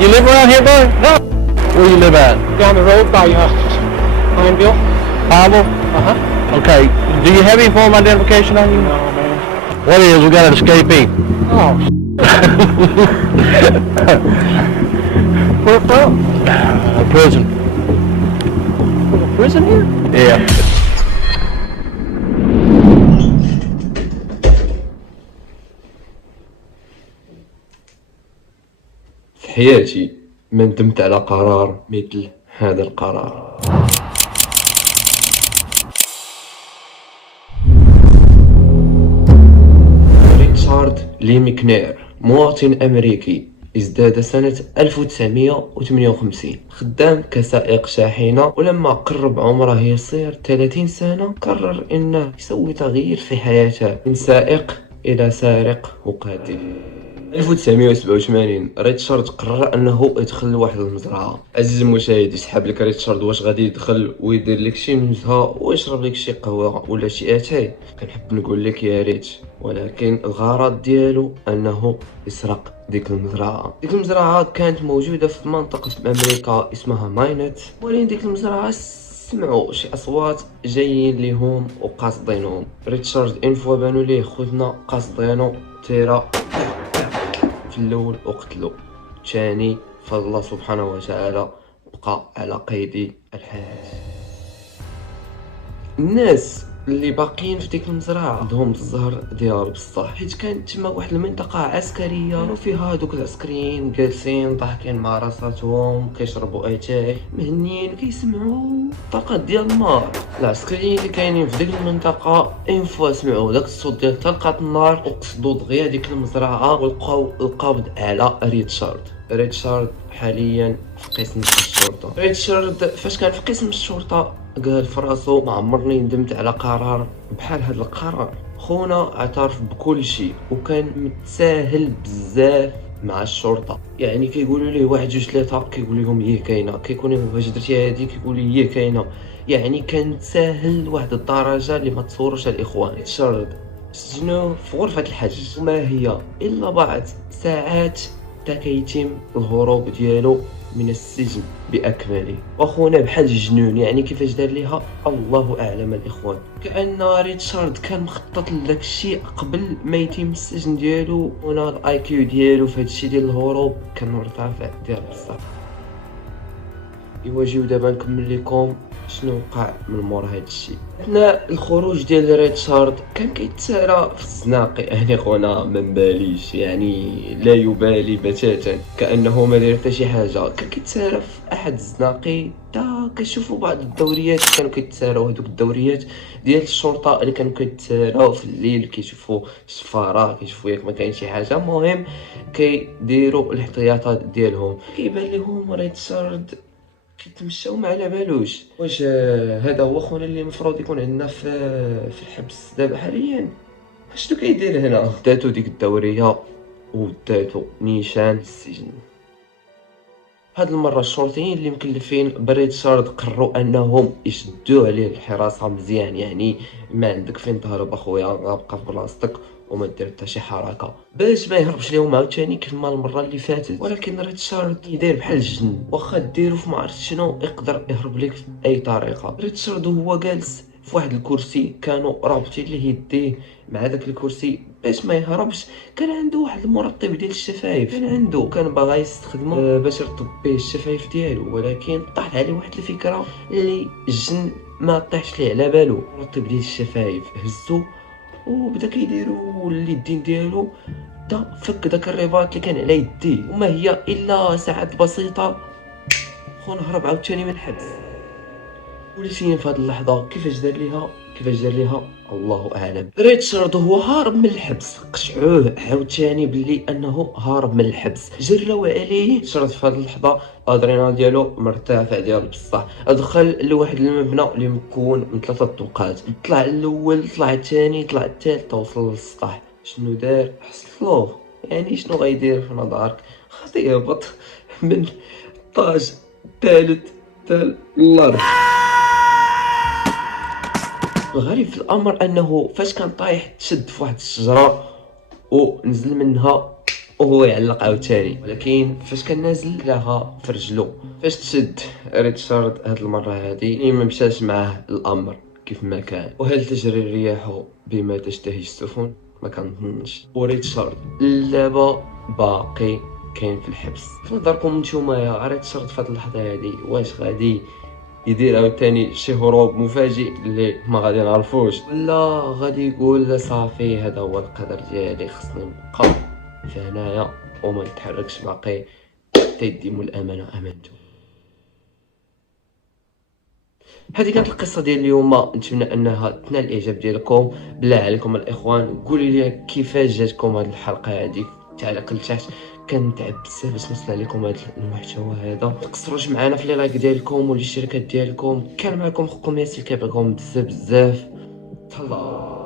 You live around here, boy? No, Where you live at? down the road by Pineville. Bible? Uh-huh. Okay. Do you have any form of identification on you? No, man. What is? We got an escapee. Oh, where from? Prison. From a prison here? Yeah. في حياتي ما ندمت على قرار مثل هذا القرار. ريتشارد لي ميكنير مواطن أمريكي ازداد سنة 1958 خدام كسائق شاحنة، ولما قرب عمره يصير 30 سنة قرر انه يسوي تغيير في حياته من سائق الى سارق وقاتل. 1987 ريتشارد قرر انه يدخل لواحد المزرعه. عزيزي المشاهد، يسحب لك ريتشارد واش غادي يدخل ويدير لك شي نزهه ويشرب لك شي قهوه ولا شي اتاي؟ كنحب نقول لك يا ريت، ولكن الغرض ديالو انه يسرق ديك المزرعه. ديك المزرعه كانت موجوده في منطقه في امريكا اسمها ماينت، ولكن ديك المزرعه سمعوا شي اصوات جايين ليهم وقاصدينهم. ريتشارد ان فوا بانوا ليه خوتنا قاصدينو تيرا في الاول وقتلو، ثاني فضل الله سبحانه وتعالى بقى على قيد الحياة. الناس اللي باقيين في ديك المزرعه عندهم الزهر ديال بصح، حيت كانت تما واحد المنطقه عسكريه وفيها دوك العسكريين جالسين ضاحكين مع راساتهم كيشربوا اتاي مهنيين كيسمعوا طلقات ديال النار. العسكريين اللي كاينين في ديك المنطقه ان فوا سمعوا داك الصوت ديال طلقات النار وقصدوا دغيا ديك المزرعه ولقاو القبض على ريتشارد حاليا في قسم الشرطه. ريتشارد فاش كان في قسم الشرطه قال فراسو ما عمرني ندمت على قرار بحال هذا القرار. خونا اعترف بكل شيء وكان متساهل بزاف مع الشرطه، يعني كيقولوا ليه واحد جوج ثلاثه كيقول لهم هي كاينه، كيقول لهم واش درتي هذه كيقول لي هي كاينه، يعني كان ساهل لواحد الدرجه اللي ما تصوروش الاخوان. ريتشارد سجنوه في غرفه الحجز وما هي الا بعض ساعات حتى كيتم الهروب ديالو من السجن باكمله. واخونا بحال الجنون، يعني كيفاش دار ليها الله اعلم الاخوان. كأن ريتشارد كان مخطط لذاك الشيء قبل ما يتم السجن ديالو، هنا الاي كيو ديالو في هذا الشيء ديال الهروب كان مرتفع ديال بصح. ايوا دابا نكمل لكم شنو وقع من مور هذا الشيء. اثناء الخروج ديال ريتشارد كان كيتسارى في الزناقي، يعني خونا ما مباليش، يعني لا يبالي بتاتا كانه ما دار حتى شي حاجه. كان كيتسارى في احد الزناقي تا كنشوفوا بعض الدوريات كانوا كيتساراو، هذوك الدوريات ديال الشرطه اللي كانوا كيتساراو في الليل، كيشوفوا الشفاره، كيشوفوا ياك ما كاين شي حاجه، المهم كيديروا الاحتياطات ديالهم. كيبان لهم ريتشارد كيتمشاو ما على بالوش واش هذا هو خونا اللي المفروض يكون عندنا في الحبس دابا حاليا. شنو كيدير هنا؟ داتو ديك الدوريه وداتو نيشان السجن. هاد المره الشرطيين اللي مكلفين بريتشارد قرروا انهم يشدوا عليه الحراسه مزيان، يعني ما عندك فين تهرب اخويا، غابقى في بلاصتك وما دير حتى شي حركه باش ما يهربش ليهم عاوتاني كما المره اللي فاتت. ولكن ريتشارد يدير بحال الجن، واخا ديرو في ما عرفت شنو يقدر يهرب لك باي طريقه. ريتشارد وهو جالس في واحد الكرسي كانوا رابطين ليه يديه مع داك الكرسي باش ما يهربش. كان عنده واحد المرطب ديال الشفايف، كان باغا يستخدمه باش يرطب به الشفايف ديالو، ولكن طاحت عليه واحد الفكره اللي الجن ما طيحش ليه على بالو. المرطب ديال الشفايف هزو وبدا كيديرو اليدين ديالو تا فك داك الرباط اللي كان على يديه، وما هي الا ساعات بسيطه خونا هرب عاوتاني من الحبس. ولكن في هذه اللحظه كيفاش دار ليها الله اعلم. ريتشارد هو هارب من الحبس قشعوه عاوتاني باللي انه هارب من الحبس، جراو عليه. ريتشارد في هذه اللحظه الادرينال ديالو مرتفع ديال بصح، دخل لواحد المبنى اللي مكون من 3 طبقات، طلع الاول، طلع الثاني، طلع الثالث، توصل للسطح. شنو دار؟ حصلوه، يعني شنو غيدير في نظرك؟ غادي يهبط من الطاج الثالث تال الارض. الغريب في الامر انه فاش كان طايح تشد في واحد الشجره ونزل منها وهو يعلق عاوتاني، ولكن فاش كان نازل لها في رجلو. فاش تشد ريتشارد هاد المره هادي ما مشاش معاه الامر كيف ما كان. وهل تجري الرياح بما تشتهي السفن؟ ما كنظنش. وريتشارد اللعبه باقي كاين في الحبس. في نظركم نتوما يا ريتشارد في هاد اللحظه هادي واش غادي يدير عاوتاني شي هروب مفاجئ اللي ما غادي نعرفوش، ولا غادي يقول لا صافي هذا هو القدر ديالي خصني نبقى في هنايا وما نتحركش باقي حتى يديموا الامانه امانته. هذه كانت القصه ديال اليوم، نتمنى انها تنال الاعجاب ديالكم. بالله عليكم الاخوان قولوا لي كيفاش جاتكم هذه الحلقه هذه، تعليق لتحت. كنتعب بزاف باش نوصل لكم هذا المحتوى هذا. ما تقصروش معنا في لي لايك ديالكم والاشتراكات ديالكم. كان معكم خوكم ياسر كيبغيكم بزاف بزاف. تهلاو.